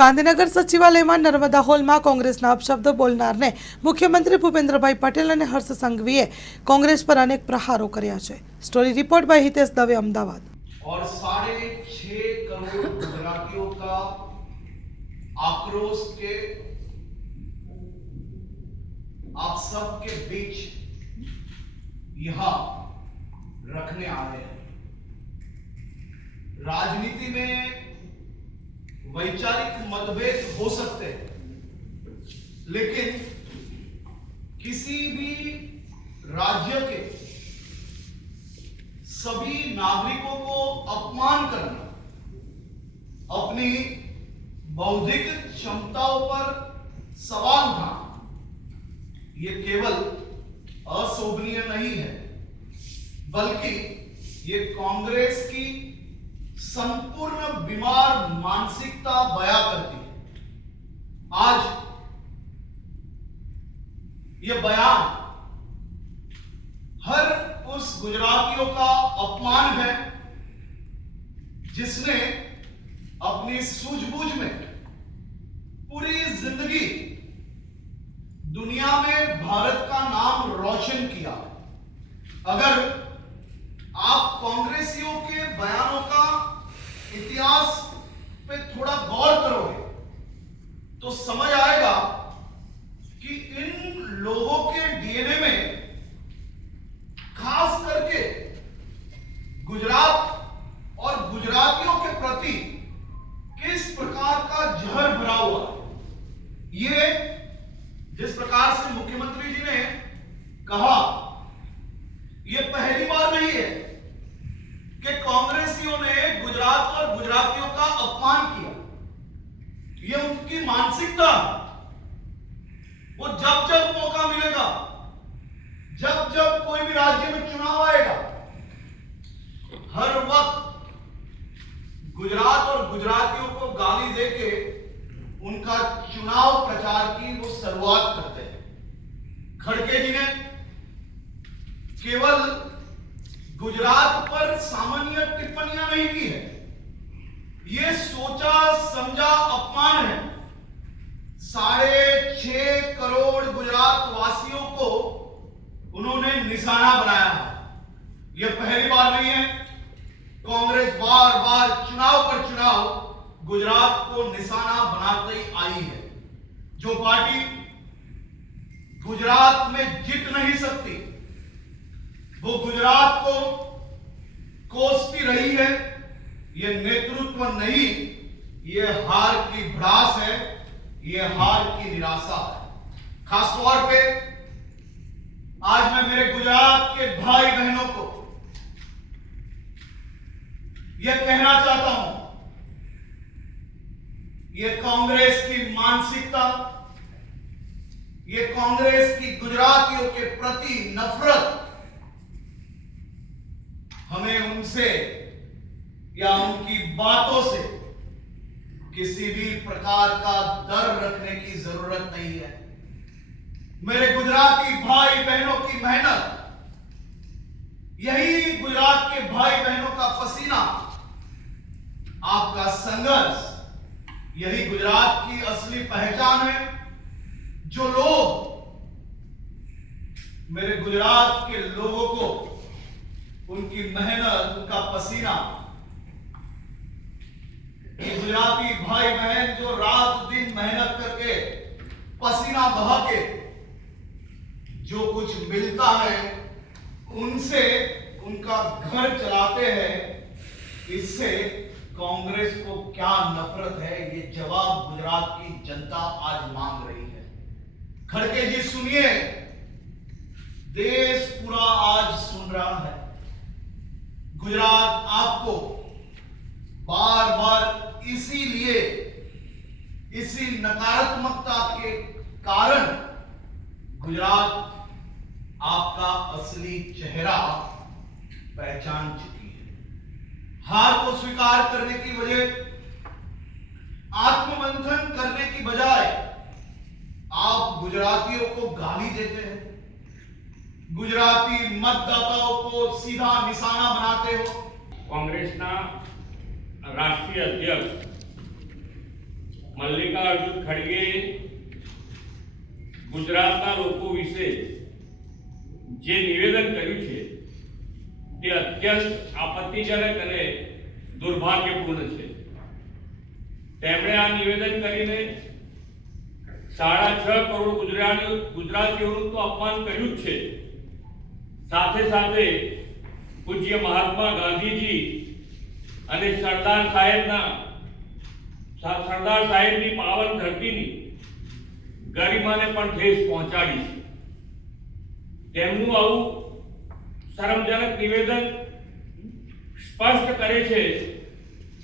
ગાંધીનગર સચિવાલયમાં નર્મદા હોલમાં કોંગ્રેસના અપશબ્દો બોલનારને મુખ્યમંત્રી ભૂપેન્દ્રભાઈ પટેલ અને હર્ષ સંઘવીએ કોંગ્રેસ પર અનેક પ્રહારો કર્યા છે। Story report by Hitesh Dave, Ahmedabad. और 6.5 करोड़ गुजरातियों का आक्रोश के आप सबके बीच यहां रखने आए हैं। राजनीति में वैचारिक मतभेद हो सकते हैं, लेकिन किसी भी राज्य के सभी नागरिकों को अपमान करना, अपनी बौद्धिक क्षमताओं पर सवाल उठाना, ये केवल अशोभनीय नहीं है, बल्कि ये कांग्रेस की संपूर्ण बीमार मानसिकता बयां करती है। आज ये बयान हर उस गुजरातियों का अपमान है जिसने अपनी सूझबूझ में पूरी जिंदगी दुनिया में भारत का नाम रोशन किया। अगर आप कांग्रेसियों के बयानों का इतिहास पे थोड़ा गौर करोगे तो समझ आएगा कि इन लोगों के डीएनए में खास करके गुजरात और गुजरातियों के प्रति किस प्रकार का जहर भरा हुआ है। ये जिस प्रकार से मुख्यमंत्री जी ने कहा, ये पहली बार नहीं है कि कांग्रेसियों ने गुजरात और गुजरातियों का अपमान किया। ये उनकी मानसिकता, वो जब जब मौका मिलेगा, जब जब कोई भी राज्य में चुनाव आएगा, हर वक्त गुजरात और गुजरातियों को गाली देके उनका चुनाव प्रचार की वो शुरुआत करते हैं। खड़गे जी ने केवल गुजरात पर सामान्य टिप्पणियां नहीं की है, ये सोचा समझा अपमान है। 6.5 करोड़ गुजरात वासियों को उन्होंने निशाना बनाया है। यह पहली बार नहीं है। कांग्रेस बार बार चुनाव पर चुनाव गुजरात को निशाना बनाती आई है। जो पार्टी गुजरात में जीत नहीं सकती, वो गुजरात को कोसती रही है। ये नेतृत्व नहीं, ये हार की भड़ास है, ये हार की निराशा है। खासतौर पे आज मैं मेरे गुजरात के भाई बहनों को यह कहना चाहता हूं, ये कांग्रेस की मानसिकता, ये कांग्रेस की गुजरातियों के प्रति नफरत हमें उनसे या उनकी बातों से किसी भी प्रकार का डर रखने की जरूरत नहीं है। मेरे गुजराती भाई बहनों की मेहनत, यही गुजरात के भाई बहनों का पसीना, आपका संघर्ष, यही गुजरात की असली पहचान है। जो लोग मेरे गुजरात के लोगों को उनकी मेहनत, उनका पसीना, ये गुजराती भाई बहन जो रात दिन मेहनत करके पसीना बहा के जो कुछ मिलता है उनसे उनका घर चलाते हैं, इससे कांग्रेस को क्या नफरत है, ये जवाब गुजरात की जनता आज मांग रही है। खड़गे जी सुनिए, देश पूरा आज सुन रहा है। गुजरात आपको बार बार इसीलिए, इसी नकारात्मकता के कारण गुजरात आपका असली चेहरा पहचान चुकी है। हार को स्वीकार करने की वजह, आत्ममंथन करने की बजाय आप गुजरातियों को गाली देते हैं, गुजराती मतदाताओं को सीधा निशाना बनाते हो। कांग्रेसना राष्ट्रीय अध्यक्ष મલ્લિકાર્જુન ખડગે ગુજરાતના લોકો વિશે જે નિવેદન કર્યું છે તે અત્યંત આપત્તિજનક અને દુર્ભાગ્યપૂર્ણ છે. તેમણે આ નિવેદન કરીને 6.5 કરોડ ગુજરાતીઓનું તો અપમાન કર્યું જ છે, સાથે સાથે પૂજ્ય મહાત્મા ગાંધીજી અને સરદાર સાહેબની પાવન ધરતીની ગરિમાને પણ ઠેસ પહોંચાડી છે. તેમનું આવું શરમજનક નિવેદન સ્પષ્ટ કરે છે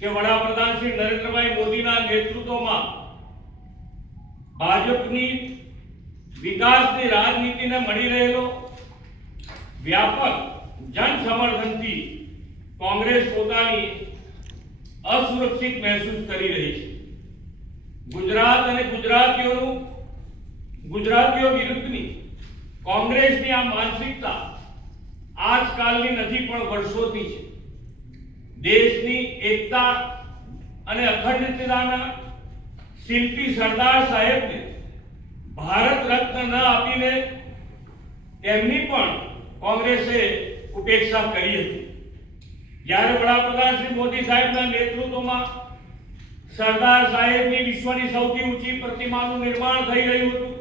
કે વડાપ્રધાન શ્રી નરેન્દ્રભાઈ મોદીના નેતૃત્વમાં ભાજપની વિકાસની રાજનીતિને મળી રહેલો વ્યાપક જન સમર્થનથી કોંગ્રેસ પોતાની અસુરક્ષિત મહેસૂસ કરી રહી છે. ગુજરાત અને ગુજરાતીઓ વિરુદ્ધની કોંગ્રેસની આ માનસિકતા આજકાલની નથી પણ વર્ષોથી છે. દેશની એકતા અને અખંડિતતાના શિલ્પી સરદાર સાહેબને ભારત રત્ન ન આપીને તેમની પણ કોંગ્રેસે ઉપેક્ષા કરી હતી. જ્યારે વડાપ્રધાન શ્રી મોદી સાહેબના નેતૃત્વમાં સરદાર સાહેબની વિશ્વની સૌથી ઊંચી પ્રતિમાનું નિર્માણ થઈ રહ્યું હતું,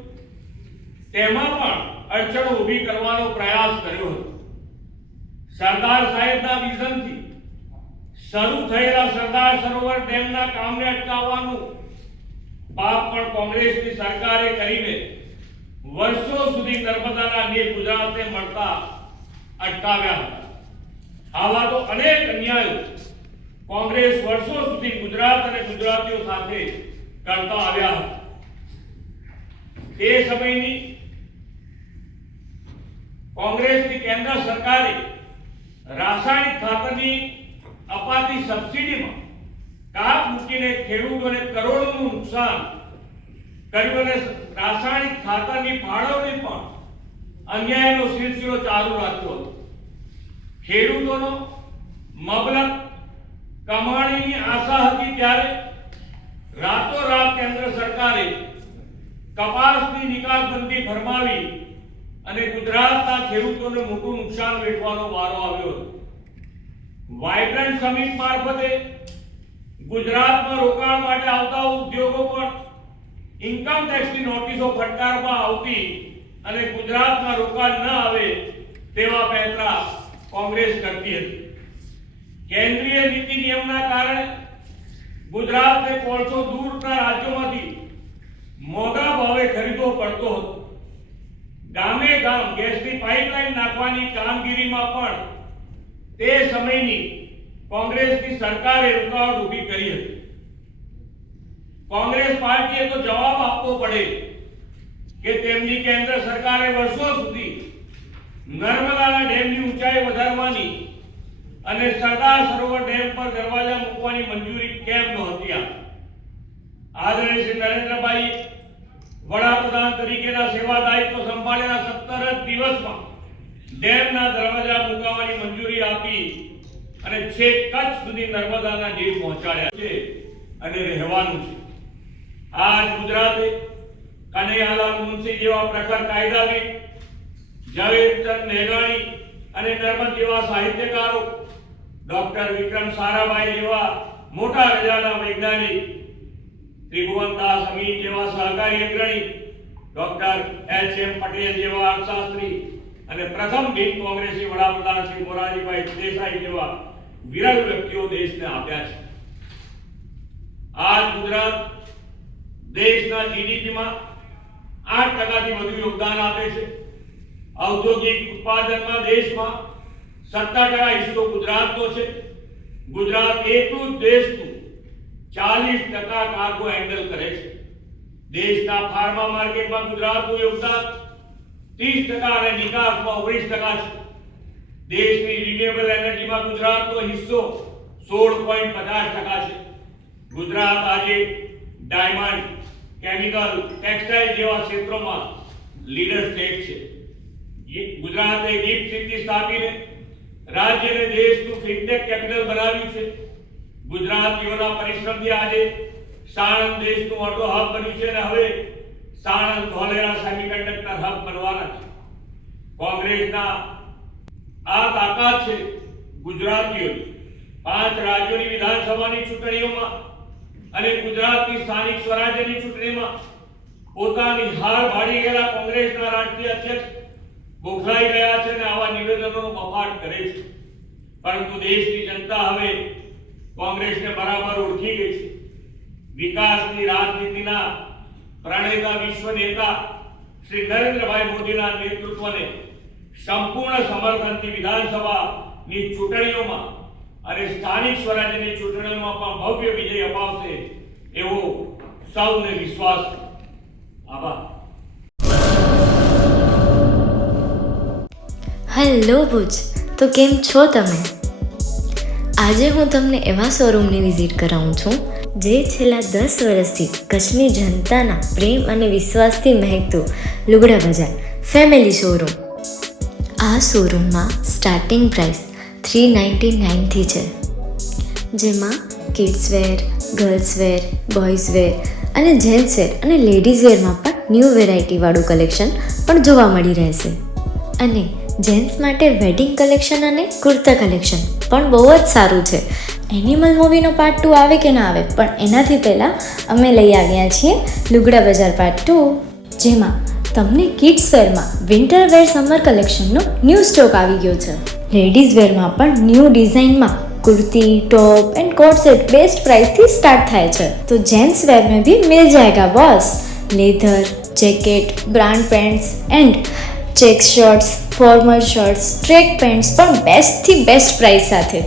તેમાં પણ અડચણો ઊભી કરવાનો પ્રયાસ કર્યો હતો. સરદાર સાહેબના વિઝનથી શરૂ થયેલા સરદાર સરોવર ડેમના કામને અટકાવવાનું પાપ પણ કોંગ્રેસની સરકારે કરીને વર્ષો સુધી નર્મદાના નીર ગુજરાતને મળતા અટકાવ્યા હતા. આવા તો અનેક અન્યાયો કોંગ્રેસ વર્ષો સુધી ગુજરાત અને ગુજરાતીઓ સાથે કરતા આવ્યા હતા. તે સમયની કોંગ્રેસની કેન્દ્ર સરકારે રાસાયણિક ખાતરની અપાતી સબસિડીમાં કાપ મૂકીને ખેડૂતોને કરોડોનું નુકસાન કર્યું અને રાસાયણિક ખાતરની ફાળવણી પણ અન્યાયનો સિલસિલો ચાલુ રાખ્યો હતો. ખેડૂતોનો મબલક કમાણીની આશા હતી ત્યારે રાતોરાત કેન્દ્ર સરકારે કપાસની નિકાસબંધી ફરમાવી અને ગુજરાતના ખેડૂતોને મોટું નુકસાન વેઠવાનો વારો આવ્યો હતો. વાઇબ્રન્ટ સમિટ મારફતે ગુજરાતમાં રોકાણ માટે આવતા ઉદ્યોગો પર ઇન્કમ ટેક્સની નોટિસો ફટકારવામાં આવતી અને ગુજરાતમાં રોકાણ ન આવે તેવા પેંતરા કોંગ્રેસ કરતી હતી. કેન્દ્રીય નીતિ નિયમના કારણે ગુજરાતને કોળસો દૂરના રાજ્યોમાંથી મોંઘા ભાવે ખરીદવો પડતો હતો. ગામે ગામ ગેસની પાઇપલાઇન નાખવાની કામગીરીમાં પણ તે સમયની કોંગ્રેસની સરકારે રૂકાવટ ઊભી કરી હતી. કોંગ્રેસ પાર્ટીએ તો જવાબ આપવો પડે કે તેમની કેન્દ્ર સરકારે વર્ષો સુધી નર્મદાના ડેમની ઊંચાઈ વધારવાની અને સરદાર સરોવર ડેમ પર દરવાજા મૂકવાની મંજૂરી કેમ નહોતી આપી. આદરણીય શ્રી નરેન્દ્રભાઈ વડાપ્રધાન તરીકેના સેવા દાયિત્વ સંભાળેલા 17 જ દિવસમાં ડેમના દરવાજા મૂકવાની મંજૂરી આપી અને છેક કચ્છ સુધી નર્મદાના નીર પહોંચાડ્યા છે અને રહેવાનું છે. આજ ગુજરાતે કનૈયાલાલ મુનશી જેવા પ્રખર કાયદાવિદ, ઝવેરચંદ મેઘાણી અને નર્મદ જેવા સાહિત્યકારો, ડોક્ટર વિક્રમ સારાભાઈ જેવા મોટા રજાના વૈજ્ઞાનિક, ત્રિભુવનદાસ અમીન જેવા સહકારી અગ્રણી, ડોક્ટર એચ.એમ. પટેલ જેવા અર્થશાસ્ત્રી અને પ્રથમ બિન કોંગ્રેસી વડાપ્રધાન શ્રી મોરારજીભાઈ દેસાઈ જેવા વિરલ વ્યક્તિઓ દેશને આપ્યા છે. આજ ગુજરાત દેશના જીડીપીમાં 8% વધુ યોગદાન આપે છે. ઔદ્યોગિક ઉત્પાદનમાં દેશમાં 17% હિસ્સો ગુજરાતનો છે. ગુજરાત એકલું જ દેશનું 40% કાર્ગો હેન્ડલ કરે છે. દેશના ફાર્મા માર્કેટમાં ગુજરાતનું યોગદાન 30% અને નિકાસમાં 19% છે. દેશની રિન્યુએબલ એનર્જીમાં ગુજરાતનો હિસ્સો 16.50% છે. ગુજરાત આજે ડાયમંડ, કેમિકલ, ટેક્સટાઇલ જેવા ક્ષેત્રોમાં લીડર સ્ટેટ છે. ગુજરાતે ગિફ્ટ સિટી સ્થાપીને રાજ્યને દેશનું ફિનટેક કેપિટલ બનાવ્યું છે. ગુજરાતીઓના પરિશ્રમથી આજે સાણંદ દેશનું ઓટો હબ બન્યું છે અને હવે સાણંદ ધોલેરા સેમિકન્ડક્ટર હબ બનવાના છે. કોંગ્રેસના આ તાકાત છે ગુજરાતીઓની 5 રાજ્યોની વિધાનસભાની ચૂંટણીઓમાં અને ગુજરાતની સ્થાનિક સ્વરાજ્યની ચૂંટણીમાં પોતાની હાર ભાળી ગયેલા કોંગ્રેસના રાષ્ટ્રીય અધ્યક્ષ બોખલાઈ ગયા છે અને આવા નિવેદનોનો બફાટ કરે છે. પરંતુ દેશની જનતા હવે કોંગ્રેસને બરાબર ઓળખી ગઈ છે. વિકાસની રાજનીતિના પ્રણેતા વિશ્વ નેતા શ્રી નરેન્દ્રભાઈ મોદીના નેતૃત્વને સંપૂર્ણ સમર્થનથી વિધાનસભાની ચૂંટણીઓમાં અને સ્થાનિક સ્વરાજ્યની ચૂંટણીઓમાં પણ ભવ્ય વિજય અપાવશે એવો સૌને વિશ્વાસ છે. આભાર. હેલો ભુજ, તો કેમ છો તમે? આજે હું તમને એવા શોરૂમની વિઝિટ કરાવું છું જે છેલ્લા 10 વર્ષથી કચ્છની જનતાના પ્રેમ અને વિશ્વાસથી મહેકતું લુગડા બજાર ફેમિલી શોરૂમ. આ શોરૂમમાં સ્ટાર્ટિંગ પ્રાઇસ 399થી છે, જેમાં kids wear, girls wear, boys wear અને જેન્ટ્સ વેર અને લેડીઝ વેરમાં પણ ન્યૂ વેરાયટીવાળું કલેક્શન પણ જોવા મળી રહેશે. અને જેન્ટ્સ માટે વેડિંગ કલેક્શન અને કુર્તા કલેક્શન પણ બહુ જ સારું છે. એનિમલ મૂવીનો પાર્ટ 2 આવે કે ના આવે, પણ એનાથી પહેલાં અમે લઈ આવ્યા છીએ લુગડા બજાર પાર્ટ 2, જેમાં તમને કિડ્સ વેરમાં વિન્ટર વેર સમર કલેક્શનનો ન્યૂ સ્ટોક આવી ગયો છે. લેડીઝ વેરમાં પણ ન્યૂ ડિઝાઇનમાં kurti, top and coat set best price थी स्टार्ट थाय छे. तो जेंट्स वेर में भी मिल जाएगा boss. Leather, jacket, brand pants and check shirts, formal shirts, track pants પણ બેસ્ટ થી બેસ્ટ પ્રાઇસ સાથે.